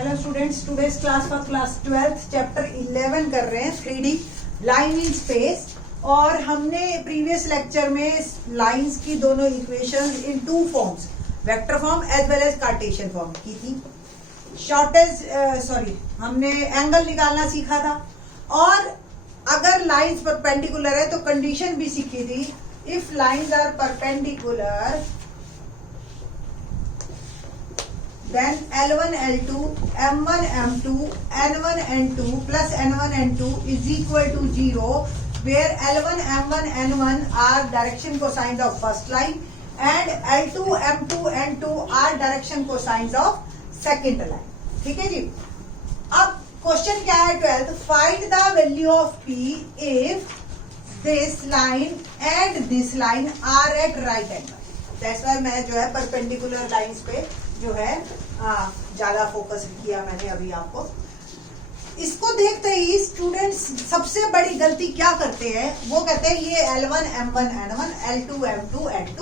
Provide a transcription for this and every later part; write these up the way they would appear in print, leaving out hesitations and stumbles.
Hello students, today's class for class 12th chapter 11 कर रहे हैं 3D लाइन इन स्पेस। और हमने प्रीवियस लेक्चर में लाइंस की दोनों equations in two forms, vector form as well as Cartesian form की थी। हमने एंगल निकालना सीखा था। और अगर लाइंस परपेंडिकुलर है तो कंडीशन भी सीखी थी। If lines are perpendicular then L1 L2 M1 M2 N1 N2 plus N1 N2 is equal to 0 where L1 M1 N1 are direction cosines of first line and L2 M2 N2 are direction cosines of second line। ठीक है जी। अब question क्या है 12th, find the value of P if this line and this line are at right angle। That's why मैं जो है perpendicular lines पे जो है ज्यादा फोकस किया मैंने अभी आपको। इसको देखते ही स्टूडेंट्स सबसे बड़ी गलती क्या करते हैं, वो कहते हैं ये L1 M1 N1 L2 M2 N2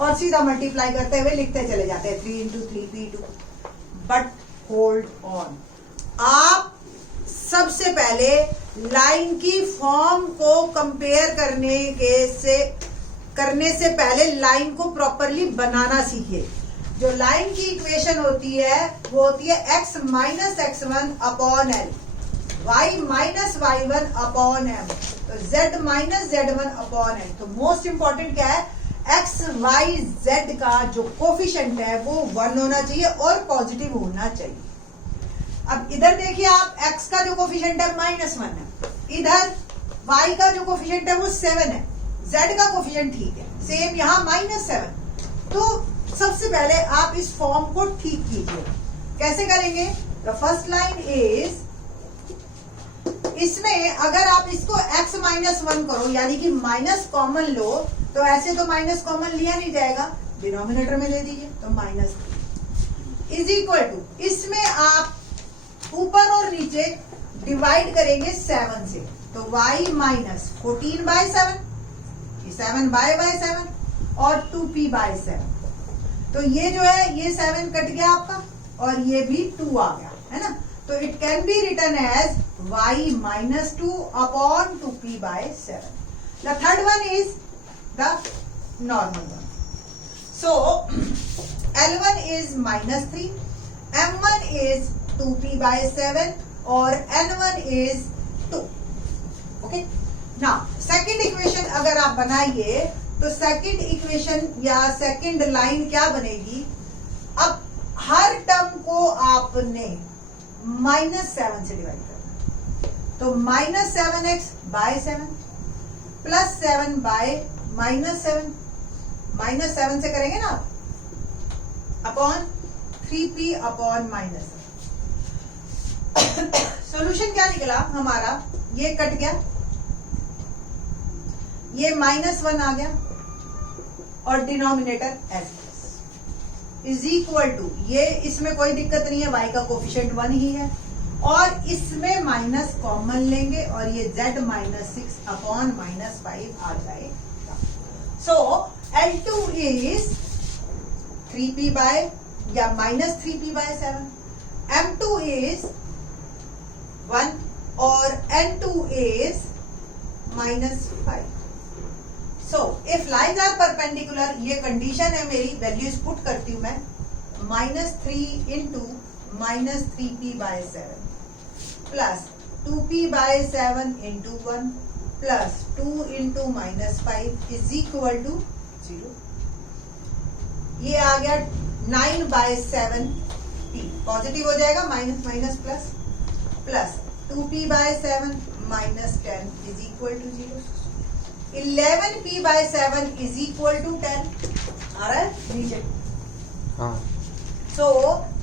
और सीधा मल्टीप्लाई करते हुए लिखते चले जाते हैं 3 into 3 P2। But hold on, आप सबसे पहले लाइन की फॉर्म को कंपेयर करने से पहले लाइन को प्रॉपरली बनाना सीखिए। जो लाइन की इक्वेशन होती है वो होती है x minus x1 upon L, y minus y1 upon M, तो z minus z1 upon L. तो मोस्ट इंपॉर्टेंट क्या है, x y z का जो कोफिशिएंट है वो 1 होना चाहिए और पॉजिटिव होना चाहिए। अब इधर देखिए आप, x का जो कोफिशिएंट है -1 है, इधर y का जो कोफिशिएंट है वो 7 है, z का कोफिशिएंट ठीक है, सेम यहाँ -7। तो सबसे पहले आप इस फॉर्म को ठीक कीजिए। कैसे करेंगे, द फर्स्ट लाइन इज, इसमें अगर आप इसको x -1 करो यानी कि माइनस कॉमन लो, तो ऐसे तो माइनस कॉमन लिया नहीं जाएगा, डिनोमिनेटर में ले दीजिए, तो -3 इज इक्वल टू, इसमें आप ऊपर और नीचे डिवाइड करेंगे 7 से, तो y माइनस 14/7, 7/7 और 2p/7। तो ये जो है ये 7 कट गया आपका और ये भी 2 आ गया है ना। तो it can be written as y minus 2 upon 2p/7। The third one is the normal one. So L1 is -3, M1 is 2p/7 और N1 is 2। Okay, now second equation अगर आप बनाइए तो सेकंड इक्वेशन या सेकंड लाइन क्या बनेगी, अब हर term को आपने -7 से डिवाइड करना, तो -7x/7 प्लस 7/-7, -7 से करेंगे ना अपॉन 3p अपॉन -7। सॉल्यूशन क्या निकला हमारा, ये कट गया, ये -1 आ गया और denominator as is equal to, ये इसमें कोई दिक्कत नहीं है, y का कोफिशिएंट 1 ही है और इसमें माइनस कॉमन लेंगे और ये z -6 अपॉन -5 आ जाएगा। सो L2 इज 3p या -3p/7, M2 इज 1 और N2 is -5। So, if lines are perpendicular, ये कंडीशन है मेरी, वैल्यूज पुट करती हूं मैं, -3 into -3p/7 plus 2p/7 into 1 plus 2 into -5 is equal to 0। ये आ गया 9/7p, पॉजिटिव हो जाएगा, minus minus plus, plus 2p/7 -10 is equal to 0। 11p/7 is equal to 10 आ रहा है नीचे। हाँ। सो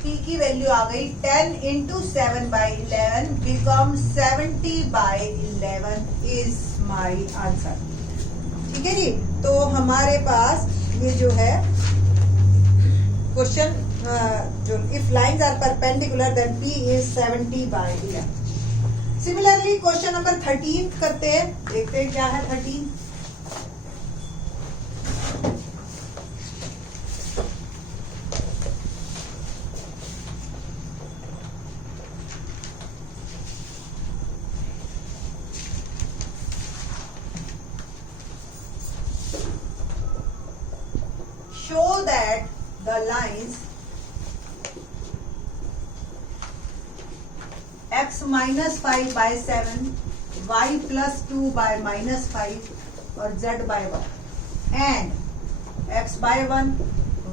p की वैल्यू आ गई 10 into 7/11 become 70/11 is my answer. ठीक है जी। तो हमारे पास ये जो है क्वेश्चन, जो if lines are perpendicular then p is 70/11। Similarly question number 13 करते हैं, देखते हैं क्या है 13। lines x minus 5 by 7, y plus 2 by minus 5 और z by 1 and x by 1,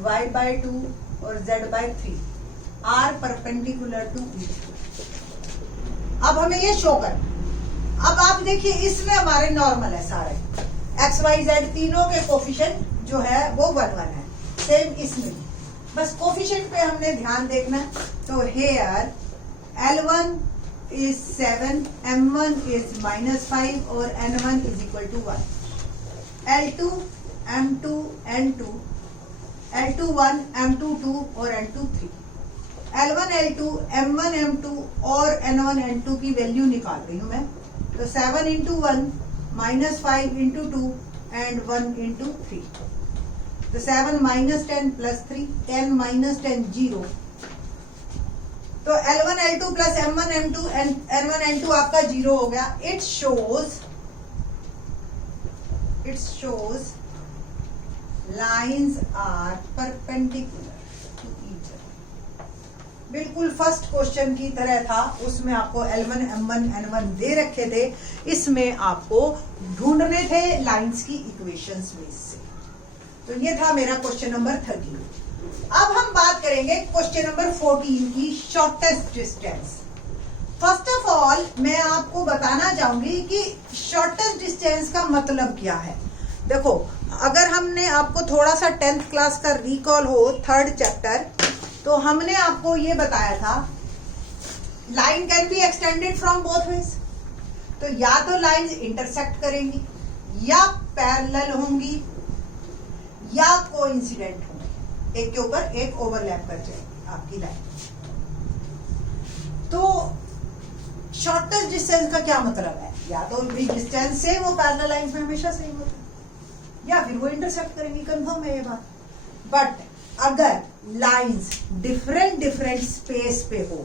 y by 2 और z by 3 are perpendicular to each other। अब हमें ये शो कर, अब आप देखिए इसमें हमारे नॉर्मल है सारे एक्स वाई जेड तीनों के कोफिशिएंट जो है वो 1 1 है, सेम इसमें भी, बस कोफिशिएंट पे हमने ध्यान देखना। तो hair L1 is 7, M1 is -5 और N1 is equal to 1, L2 M2 N2, L2 1 M2 2 और N2 3, L1 L2 M1 M2 और N1 N2 की वैल्यू निकाल रही हूं मैं। तो 7 into 1 -5 into 2 and 1 into 3, तो 7 minus 10 plus 3, 10 minus 10 0, तो L1 L2 plus M1 M2 and N1 N2 आपका 0 हो गया। It shows lines are perpendicular to each other। बिल्कुल फर्स्ट क्वेश्चन की तरह था, उसमें आपको L1 M1 N1 दे रखे थे, इसमें आपको ढूंढने थे लाइंस की इक्वेशंस में से। तो ये था मेरा क्वेश्चन नंबर 13। अब हम बात करेंगे क्वेश्चन नंबर 14 की, shortest distance. First of all मैं आपको बताना चाहूंगी कि शॉर्टेस्ट डिस्टेंस का मतलब क्या है। देखो, अगर हमने आपको थोड़ा सा 10th क्लास का रिकॉल हो, 3rd चैप्टर, तो हमने आपको ये बताया था line can be extended from both ways. तो या तो लाइंस इंटरसेक्ट करेंगी, या पैरेलल होंगी, या कोइंसिडेंट होंगी, एक के ऊपर एक ओवरलैप कर जाएगी आपकी लाइन। तो शॉर्टेस्ट डिस्टेंस का क्या मतलब है, या तो डिस्टेंस सेम हो, पैरेलल लाइंस में हमेशा सेम होता है, या फिर वो इंटरसेक्ट करेंगी, कंफर्म है ये बात। बट अगर लाइंस डिफरेंट स्पेस पे हो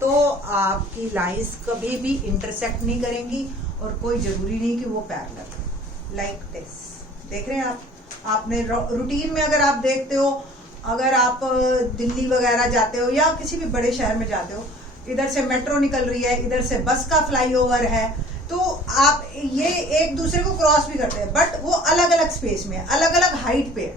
तो आपकी लाइंस कभी भी इंटरसेक्ट नहीं करेंगी, और कोई जरूरी नहीं कि वो पैरेलल। लाइक दिस देख रहे हैं आप, आपने रूटीन में अगर आप देखते हो, अगर आप दिल्ली वगैरह जाते हो या किसी भी बड़े शहर में जाते हो, इधर से मेट्रो निकल रही है, इधर से बस का फ्लाईओवर है, तो आप ये एक दूसरे को क्रॉस भी करते हैं, बट वो अलग अलग स्पेस में, अलग अलग हाइट पे,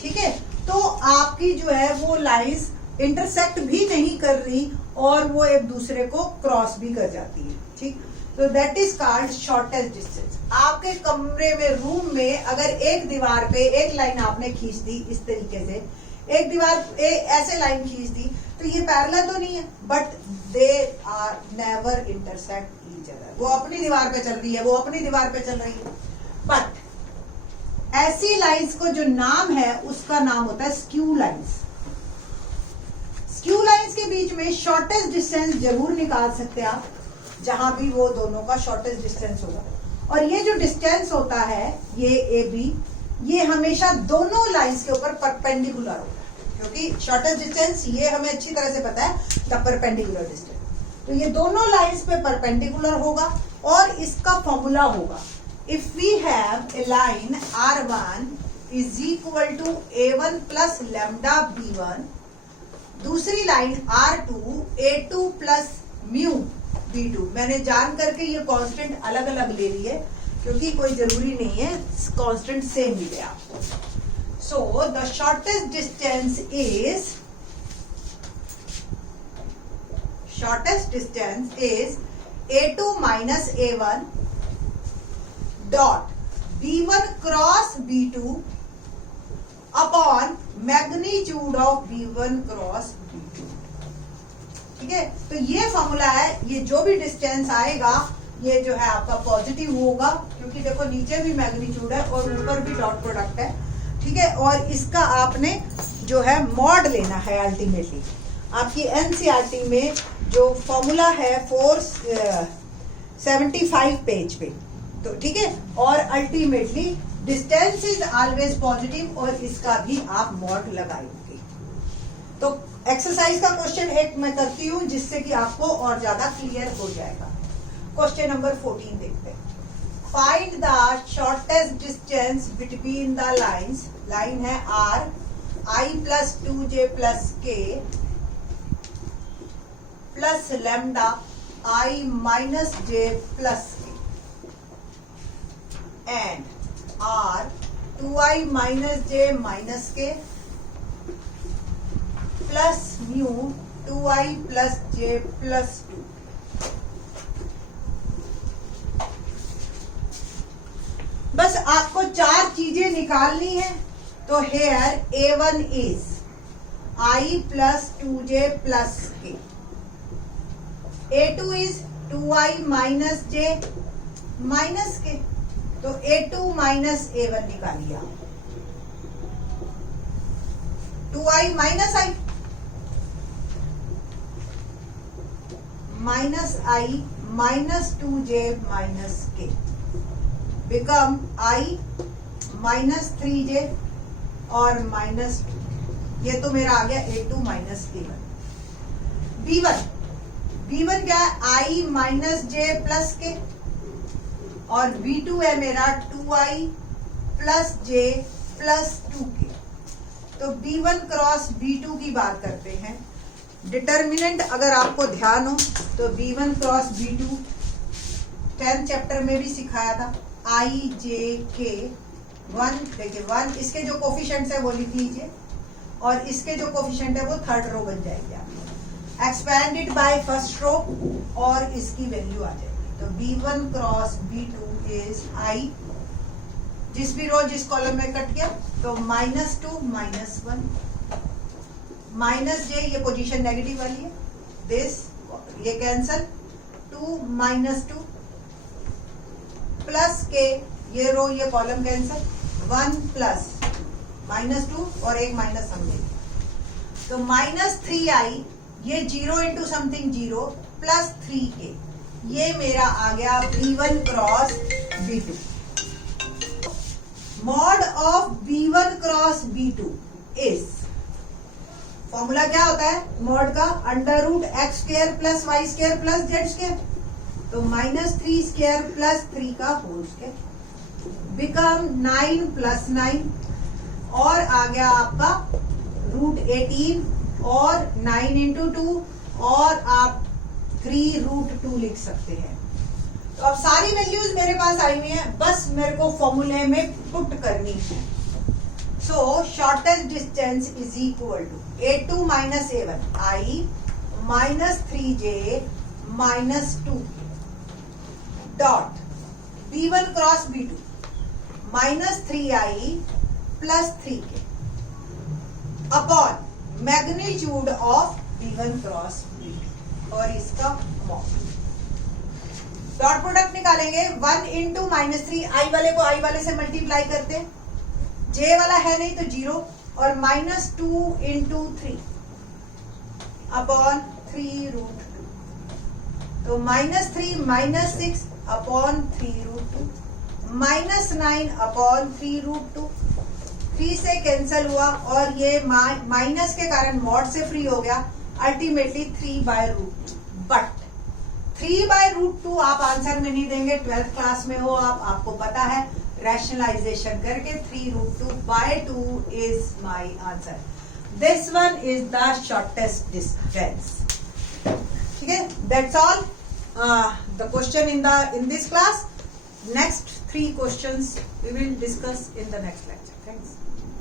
ठीक है। तो आपकी जो है वो लाइंस इंटरसेक्ट भी नहीं कर रही और वो एक दूसरे को क्रॉस भी कर जाती है, ठीक। तो that is called shortest distance. आपके कमरे में, रूम में अगर एक दीवार पे एक लाइन आपने खींच दी इस तरीके से, एक दीवार ऐसे लाइन खींच दी, तो ये पैरेलल तो नहीं है, but they are never intersect each other. वो अपनी दीवार पे चल रही है, वो अपनी दीवार पे चल रही है, बट ऐसी लाइंस को जो नाम है उसका नाम होता है स्क्यू लाइंस। स्क्यू लाइंस के बीच में शॉर्टेस्ट डिस्टेंस जरूर निकाल सकते हैं आप, जहां भी वो दोनों का शॉर्टेस्ट डिस्टेंस होगा। और ये जो डिस्टेंस होता है, ये ए बी, ये हमेशा दोनों लाइंस के ऊपर परपेंडिकुलर होगा, क्योंकि शॉर्टेस्ट डिस्टेंस ये हमें अच्छी तरह से पता है, द परपेंडिकुलर डिस्टेंस। तो ये दोनों लाइंस पे परपेंडिकुलर होगा, और इसका फॉर्मूला होगा, if we have a line R1 is equal to A1 plus lambda B1, दूसरी line R2 A2 plus mu B2। मैंने जान करके ये कांस्टेंट अलग अलग ले ली है, क्योंकि कोई जरूरी नहीं है कांस्टेंट सेम मिले आपको। So the shortest distance is A2 minus A1 dot B1 cross B2 upon magnitude of B1 cross B2, ठीक है। तो ये फॉर्मूला है, ये जो भी डिस्टेंस आएगा ये जो है आपका पॉजिटिव होगा, क्योंकि देखो नीचे भी मैग्नीट्यूड है और ऊपर भी डॉट प्रोडक्ट है, ठीक है। और इसका आपने जो है मॉड लेना है, अल्टीमेटली आपकी एनसीईआरटी में जो फॉर्मूला है 475 पेज पे, तो ठीक है। और ultimately distance is always positive, और इसका भी आप मॉड लगाएंगे। तो एक्सरसाइज का क्वेश्चन एक मैं करती हूं, जिससे कि आपको और ज्यादा क्लियर हो जाएगा। क्वेश्चन नंबर 14 देखते हैं। Find the shortest distance between the lines. Line है R I plus 2j plus k plus lambda I minus j plus k and r 2i minus j minus k plus mu 2i plus j plus 2. बस आपको चार चीजें निकालनी है. तो here a1 is I plus 2j plus k. a2 is 2i minus j minus k. तो a2 minus a1 निकालिए आप. 2i minus i minus I minus 2j minus k become I minus 3j और minus 2. ये तो मेरा आ गया a2 minus a1. b1 क्या है? I minus j plus k और b2 है मेरा 2i plus j plus 2k. तो b1 क्रॉस b2 की बात करते हैं. डिटर्मिनेंट अगर आपको ध्यान हो तो b1 cross b2 10th chapter में भी सिखाया था. I j k 1 देखिए 1 इसके जो कोफिशिएंट्स है वो लिख लीजिए और इसके जो कोफिशिएंट है वो थर्ड रो बन जाएगी आपकी. एक्सपैंडेड बाय फर्स्ट रो और इसकी वैल्यू आ जाएगी. तो b1 cross b2 is I जिस भी रो जिस कॉलम में कट गया तो -2 -1 माइनस j ये पोजीशन नेगेटिव वाली है. दिस ये कैंसल 2 -2 प्लस के ये रो ये कॉलम कैंसल 1 प्लस -2 और एक माइनस हम लेंगे. तो -3i ये 0 इंटू समथिंग 0 प्लस 3k ये मेरा आ गया b1 cross b2. Mod of b1 cross b2 is formula क्या होता है मॉड का? Under root X square plus Y square plus Z square. तो -3 स्क्वायर प्लस 3 का होल स्क्वायर बिकम 9 प्लस 9 और आ गया आपका √18 और 9 इंटू 2 और आप 3√2 लिख सकते हैं. तो अब सारी वैल्यूज मेरे पास आई हुई हैं, बस मेरे को फॉर्मूले में पुट करनी है. So shortest distance is equal to a2 minus a1 I minus 3j minus 2 dot b1 cross b2 minus 3i plus 3k upon magnitude of b1 cross b2 और इसका मॉड. डॉट प्रोडक्ट निकालेंगे 1 into -3 i वाले को i वाले से multiply करते हैं. j वाला है नहीं तो 0 और -2 इंटू 3 अपॉन 3√2. तो -3 -6 अपॉन 3√2 -9 अपॉन 3√2. 3 से कैंसिल हुआ और ये माइनस के कारण मॉड से फ्री हो गया. अल्टीमेटली 3/√2. बट 3/√2 आप आंसर में नहीं देंगे. 12th क्लास में हो आप, आपको पता है रैशनलाइजेशन करके 3√2/2 is my answer. This one is the shortest distance. ठीक है, that's all the question in this class. Next 3 questions we will discuss in the next lecture. Thanks.